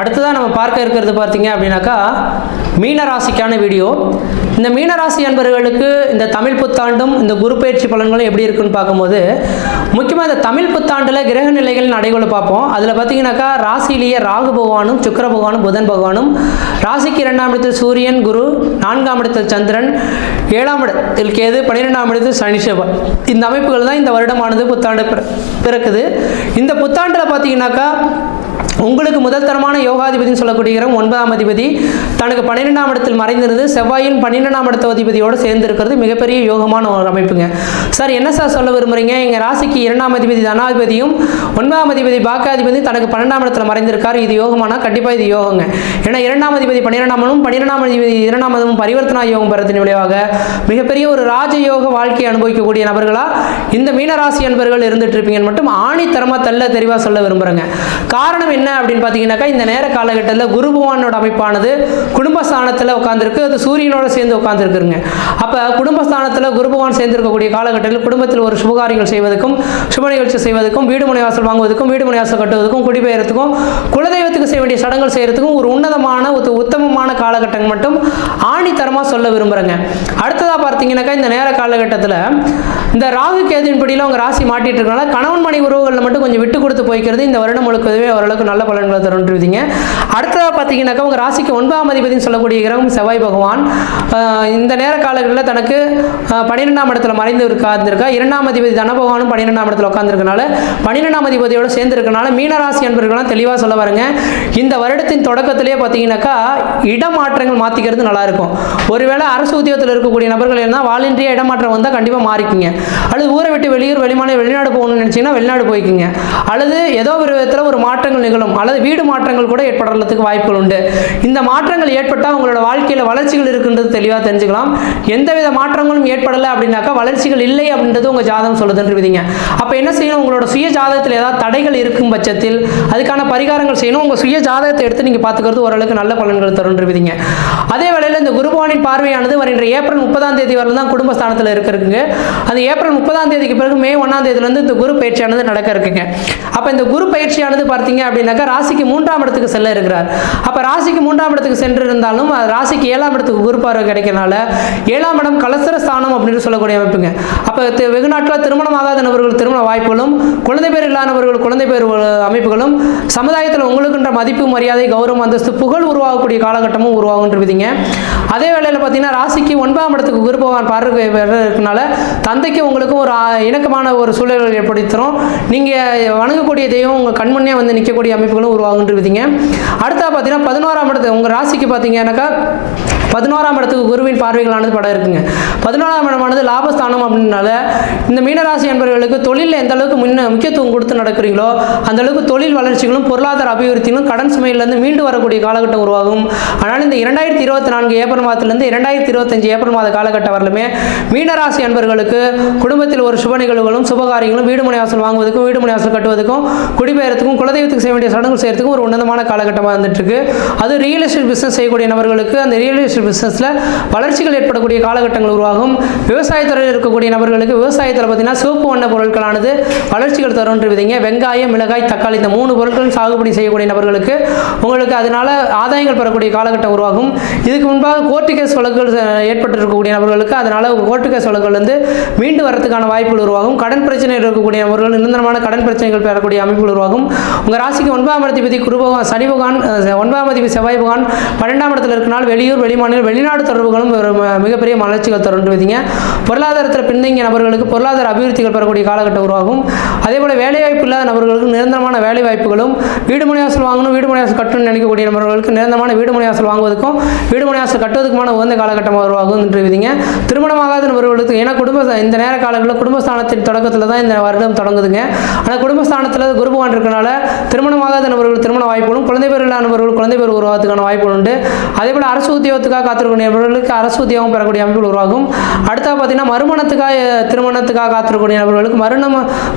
அடுத்ததாக நம்ம பார்க்க இருக்கிறது பார்த்தீங்க அப்படின்னாக்கா மீனராசிக்கான வீடியோ. இந்த மீனராசி அன்பர்களுக்கு இந்த தமிழ் புத்தாண்டும் இந்த குரு பயிற்சி பலன்களும் எப்படி இருக்குன்னு பார்க்கும்போது, முக்கியமாக இந்த தமிழ் புத்தாண்டில் கிரக நிலைகள் நடைகளை பார்ப்போம். அதில் பார்த்தீங்கன்னாக்கா ராசியிலேயே ராகு பகவானும் சுக்கிர பகவானும் புதன் பகவானும், ராசிக்கு 2ஆம் இடத்தில் சூரியன் குரு, 4ஆம் இடத்தில் சந்திரன், 7ஆம் இடத்தில் கேது, 12ஆம் இடத்தில் சனி செவ்வாய். இந்த அமைப்புகள் தான் இந்த வருடமானது புத்தாண்டு பிறக்குது. இந்த புத்தாண்டில் பார்த்தீங்கன்னாக்கா உங்களுக்கு முதல் தரமான யோகாதிபதினு சொல்லக்கூடிய 9ஆம் அதிபதி தனக்கு 12ஆம் இடத்தில் மறைந்திருந்து செவ்வாயின் 12ஆம் இடத்த அதிபதியோடு சேர்ந்து இருக்கிறது மிகப்பெரிய யோகமான ஒரு அமைப்புங்க. சார் என்ன சார் சொல்ல விரும்புகிறீங்க? எங்கள் ராசிக்கு 2ஆம் அதிபதி தனாதிபதியும் 9ஆம் அதிபதி பாக்கியாதிபதி தனக்கு 12ஆம் இடத்தில் மறைந்திருக்கார், இது யோகமானா? கண்டிப்பாக இது யோகங்க. ஏன்னா 2ஆம் அதிபதி 12ஆம் அதிபதி 2ஆம் இடமும் பரிவர்த்தனா யோகம் பெறத்தின் விளைவாக மிகப்பெரிய ஒரு ராஜயோக வாழ்க்கையை அனுபவிக்கக்கூடிய நபர்களாக இந்த மீனராசி என்பர்கள் இருந்துட்டு இருப்பீங்கன்னு மட்டும் ஆணித்தரமாக தெல்ல தெளிவாக சொல்ல விரும்புகிறேங்க. காரணம் என்ன அப்படின்னு பார்த்தீங்கன்னாக்கா, இந்த நேர காலகட்டத்தில் குரு பகவானோட அமைப்பானது குடும்பஸ்தானத்தில் உட்காந்துருக்கு, அது சூரியனோட சேர்ந்து உட்காந்துருக்குங்க. அப்போ குடும்பஸ்தானத்தில் குரு பகவான் சேர்ந்திருக்கக்கூடிய காலகட்டத்தில் குடும்பத்தில் ஒரு சுபகாரியங்கள் செய்வதற்கும் சுப நிகழ்ச்சி செய்வதற்கும் வீடு மனை வாசல் வாங்குவதற்கும் வீடு மனை வாசல் கட்டுவதற்கும் குடிபெயர்த்துக்கும் குலதெய்வத்துக்கு செய்ய வேண்டிய சடங்குகள் செய்யறதுக்கும் ஒரு உன்னதமான உத்தமமான காலகட்டம் மட்டும் ஆணித்தரமாக சொல்ல விரும்புகிறேங்க. அடுத்ததாக பார்த்தீங்கன்னாக்கா, இந்த நேர காலகட்டத்தில் இந்த ராகு கேதுவின்படியில் அவங்க ராசி மாட்டிட்டு இருக்கனால கணவன் மனை உறவுகளில் மட்டும் கொஞ்சம் விட்டு கொடுத்து போய்க்கிறது இந்த வருடம் முழுக்கவே ஓரளவுக்கு நல்ல பலன்களை தருவீங்க. அடுத்ததாக பார்த்தீங்கன்னாக்கா, உங்கள் ராசிக்கு 9ஆம் அதிபதினு சொல்லக்கூடிய கிரகம் செவ்வாய் பகவான் இந்த நேர காலங்களில் தனக்கு 12ஆம் இடத்துல மறைந்து உட்கார்ந்துருக்கா. 2ஆம் அதிபதி தன பகவானும் 12ஆம் இடத்துல உட்காந்துருக்கனால 12ஆம் அதிபதியோடு சேர்ந்துருக்கனால மீனராசி என்பவர்களாம் தெளிவாக சொல்ல வரங்க. இந்த வருடத்தின் தொடக்கத்திலே பார்த்தீங்கன்னாக்கா இடமாற்றங்கள் மாற்றிக்கிறது நல்லா இருக்கும். ஒருவேளை அரசு உத்தியோகத்தில் இருக்கக்கூடிய நபர்கள் என்ன வாலண்டியாக இடமாற்றம் வந்தால் கண்டிப்பாக மாறிக்குங்க. அல்லது ஊரை விட்டு வெளியூர் வெளிநாடு போகணும்னு நினச்சிங்கன்னா வெளிநாடு போய்க்குங்க. அல்லது ஏதோ ஒரு விதத்தில் ஒரு மாற்றங்கள் நிகழும், அல்லது வீடு மாற்றங்கள் கூட ஏற்படுறதுக்கு வாய்ப்புகள் உண்டு. இந்த மாற்றங்கள் ஏற்பட்டால் உங்களோட வாழ்க்கையில் வளர்ச்சிகள் இருக்குன்றது தெளிவாக தெரிஞ்சுக்கலாம். எந்தவித மாற்றங்களும் ஏற்படலை அப்படின்னாக்கா வளர்ச்சிகள் இல்லை அப்படின்றது உங்கள் ஜாதகம் சொல்லுதுன்றீங்க. அப்போ என்ன செய்யணும்? உங்களோட சுய ஜாதகத்தில் ஏதாவது தடைகள் இருக்கும் பட்சத்தில் அதுக்கான பரிகாரங்கள் செய்யணும். உங்கள் சுய ஜாதகத்தை எடுத்து நீங்கள் பார்த்துக்கிறது ஓரளவுக்கு நல்ல பலன்கள் தருன்றீங்க. அதே வேளையில் இந்த குருபவானின் பார்வையானது வருகின்ற ஏப்ரல் 30ஆம் தேதி வரை தான் குடும்பஸ்தானத்தில் இருக்குங்க. அந்த ஏப்ரல் 30ஆம் தேதிக்கு பிறகு மே 1ஆம் தேதியிலிருந்து இந்த குரு பயிற்சியானது நடக்க இருக்குங்க. அப்போ இந்த குரு பயிற்சியானது பார்த்தீங்க அப்படின்னாக்கா ராசிக்கு 3ஆம் இடத்துக்கு செல்ல இருக்கிறார். அப்போ ராசிக்கு 3ஆம் இடத்துக்கு சென்று இருந்தாலும் ராசிக்கு 7ஆம் இடத்துக்கு குரு பார்வை கிடைக்கிறனால 7ஆம் இடம் கலசர ஸ்தானம் அப்படின்னு சொல்லக்கூடிய அமைப்புங்க. அப்போ வெகு நாட்களில் திருமணமாகாத நபர்கள் திருமண வாய்ப்புகளும், குழந்தை பேர் இல்லாதவர்கள் குழந்தை பேர் அமைப்புகளும், சமுதாயத்தில் உங்களுக்குன்ற மதிப்பு மரியாதை கௌரவம் அந்தஸ்து புகழ் உருவாகக்கூடிய காலகட்டமும் உருவாகுன்றீங்க. அதே வேளையில் பார்த்தீங்கன்னா ராசிக்கு 9ஆம் இடத்துக்கு குரு பகவான் பார்வை இருக்கனால தந்தைக்கு உங்களுக்கும் ஒரு இணக்கமான ஒரு சூழல்கள் ஏற்படுத்துகிறோம். நீங்கள் வணங்கக்கூடிய தெய்வம் உங்கள் கண்மண்ணே வந்து நிற்கக்கூடிய அமைப்புகளும் உருவாகுன்றீங்க. அடுத்தா பார்த்தீங்கன்னா 11ஆம் இடத்து உங்கள் ராசிக்கு பார்த்தீங்கன்னாக்கா 11ஆம் இடத்துக்கு குருவின் பார்வைகளானது படம் இருக்குங்க. 11ஆம் இடமானது லாபஸ்தானம் அப்படின்னால இந்த மீனராசி என்பவர்களுக்கு தொழிலில் எந்த அளவுக்கு முக்கியத்துவம் கொடுத்து நடக்கிறீங்களோ அந்த அளவுக்கு தொழில் வளர்ச்சிகளும் பொருளாதார அபிவிருத்திகளும் கடன் சுமையிலிருந்து மீண்டு வரக்கூடிய காலகட்டம் உருவாகும். ஆனால் இந்த 2024 ஏப்ரல் மாதத்திலிருந்து 2025 ஏப்ரல் மாத காலகட்டம் வரலுமே மீனராசி என்பவர்களுக்கு குடும்பத்தில் ஒரு சுப நிகழ்வுகளும் சுபகாரியங்களும் வீடு மனை வாசல் வாங்குவதற்கும் வீடு மனை வாசல் கட்டுவதற்கும் குடிபெயர்த்துக்கும் குலதெய்வத்துக்கு செய்ய வேண்டிய சடங்குகள் செய்யறதுக்கும் ஒரு உன்னதமான காலகட்டமாக இருந்துட்டு இருக்கு. அது ரியல் எஸ்டேட் பிசினஸ் செய்யக்கூடிய நபர்களுக்கு அந்த ரியல் எஸ்டேட் பிசினஸ்ல வளர்ச்சிகள் ஏற்படக்கூடிய காலகட்டங்கள் உருவாகும். விவசாயத்துறையில் இருக்கக்கூடிய நபர்களுக்கு விவசாயத்தில் பார்த்தீங்கன்னா சிவப்பு வண்ண பொருட்களானது வளர்ச்சிகள் தருன்றீங்க. வெங்காயம், மிளகாய், தக்காளி இந்த 3 பொருட்கள் சாகுபடி செய்யக்கூடிய நபர்களுக்கு உங்களுக்கு அதனால ஆதாயங்கள் பெறக்கூடிய காலகட்டம் உருவாகும். இதுக்கு முன்பாக கோர்ட்டு கேஸ் வழக்குகள் ஏற்பட்டிருக்கக்கூடிய நபர்களுக்கு அதனால கோர்ட்டு கேஸ் வழக்குகள் வந்து மீண்டு வரதுக்கான வாய்ப்புகள் உருவாகும். கடன் பிரச்சனை இருக்கக்கூடிய நபர்கள் நிரந்தரமான கடன் பிரச்சனைகள் பெறக்கூடிய அமைப்புகள் உருவாகும். உங்கள் ராசிக்கு 9ஆம் அதிபதி குரு பகவான் சனி பகவான் 9ஆம் அதிபதி செவ்வாய் பகவான் 12ஆம் இடத்தில் இருக்கனால் வெளியூர் வெளிமாநில வெளிநாடு தொடர்புகளும் மிகப்பெரிய வளர்ச்சிகள் தருன்றீங்க. பொருளாதாரத்தில் பின்தங்கிய நபர்களுக்கு பொருளாதார அபிவிருத்திகள் பெறக்கூடிய காலகட்டம் உருவாகும். அதே போல வேலைவாய்ப்பு இல்லாத நபர்களுக்கு நிரந்தரமான வேலை வாய்ப்புகளும், வீடு மனை வாசல் வாங்கணும் வீடு மனை வாசல் கட்டணும்னு நினைக்கக்கூடிய நபர்களுக்கு நிரந்தரமான வீடு மனை வாசல் வாங்குவதற்கும் வீடு மனை வாசல் கட்டுவதற்குமான உகந்த காலகட்டமாக உருவாகுன்றீங்க. திருமணமாகாத நபர்களுக்கு ஏன்னா இந்த நேர காலங்களில் குடும்பஸ்தானத்தின் தொடக்கத்தில் தான் இந்த வருடம் தொடங்குதுங்க. ஆனால் குடும்பஸ்தானத்தில் குரு பகவான் இருக்கனால திருமணமாகாத நபர்கள் திருமண வாய்ப்புகளும், குழந்தை பேர் இல்லாத நபர்கள் குழந்தை பேர் உருவாவதுக்கான வாய்ப்புகள் உண்டு. அதே போல அரசு உத்தியோகத்துக்காக காத்திருக்கக்கூடிய நபர்களுக்கு அரசு உத்தியோகம் பெறக்கூடிய அமைப்புகள் உருவாகும். அடுத்தா பார்த்தீங்கன்னா திருமணத்துக்காக காத்திருக்கக்கூடிய நபர்களுக்கு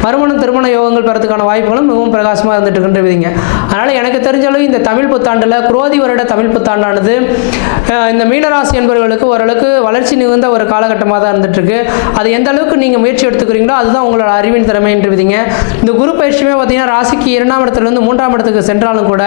மறுமணம் திருமண யோகங்கள் பெறதுக்கான வாய்ப்புகளும் மிகவும் பிரகாசமாக இருந்துட்டு இருக்கின்றீங்க. அதனால் எனக்கு தெரிஞ்சளவு இந்த தமிழ் புத்தாண்டில் குரோதி வருட தமிழ் புத்தாண்டானது இந்த மீனராசி என்பவர்களுக்கு ஓரளவுக்கு வளர்ச்சி நிகழ்ந்த ஒரு காலகட்டமாக தான் இருந்துட்டு இருக்கு. அது எந்த அளவுக்கு நீங்கள் முயற்சி எடுத்துக்கிறீங்களோ அதுதான் உங்களோட அறிவின் திறமை என்றுவிதிங்க. இந்த குரு பயிற்சியுமே பார்த்தீங்கன்னா ராசிக்கு 2ஆம் இடத்துலேருந்து மூன்றாம் இடத்துக்கு சென்றாலும் கூட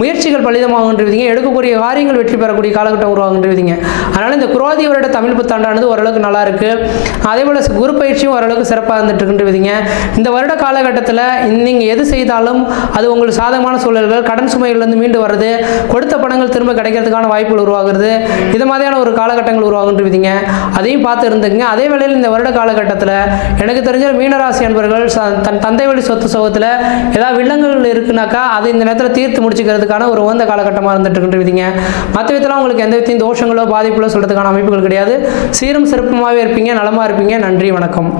முயற்சிகள் பலிதமாகின்றீங்க, எடுக்கக்கூடிய காரியங்கள் வெற்றி பெறக்கூடிய காலகட்டம் உருவாகின்றீங்க. அதனால் இந்த குரோதி வருட தமிழ் புத்தாண்டானது ஓரளவுக்கு நல்லா இருக்குது. அதே போல் குரு பயிற்சியும் ஓரளவுக்கு சிறப்பாக இருந்துட்டு இருக்கின்றீங்க. இந்த வருட காலகட்டத்தில் நீங்கள் எது செய்தாலும் அது உங்களுக்கு சாதகமான சூழல்கள், கடன் சுமைகள்லேருந்து மீண்டு வர்றது, கொடுத்த பணங்கள் திரும்ப கிடைக்கிறதுக்கான வாய்ப்புகள் உருவாகிறது, இது மாதிரியான ஒரு காலகட்டங்கள் உருவாகின்றீங்க. அதையும் பார்த்து இருந்துக்குங்க. அதே வேளையில் இந்த வருட காலகட்டத்தில் எனக்கு தெரிஞ்ச மீனராசி அன்பர்கள் தன் தந்தை வழி சொத்து சோகத்தில் ஏதாவது வில்லங்கள் இருக்குனாக்கா அது இந்த நேரத்தில் தீர்த்து முடிச்சுக்கிறதுக்கான ஒரு உகந்த காலகட்டமாக இருந்துட்டு இருக்கின்றீங்க. மற்ற விதத்தில் உங்களுக்கு எந்த விதத்தையும் தோஷங்களோ பாதிப்புகளோ சொல்கிறதுக்கான அமைப்புகள் கிடையாது. சீரும் சிறப்புமாகவே இருப்பீங்க, நலமாக இருப்பீங்க. நன்றி, வணக்கம்.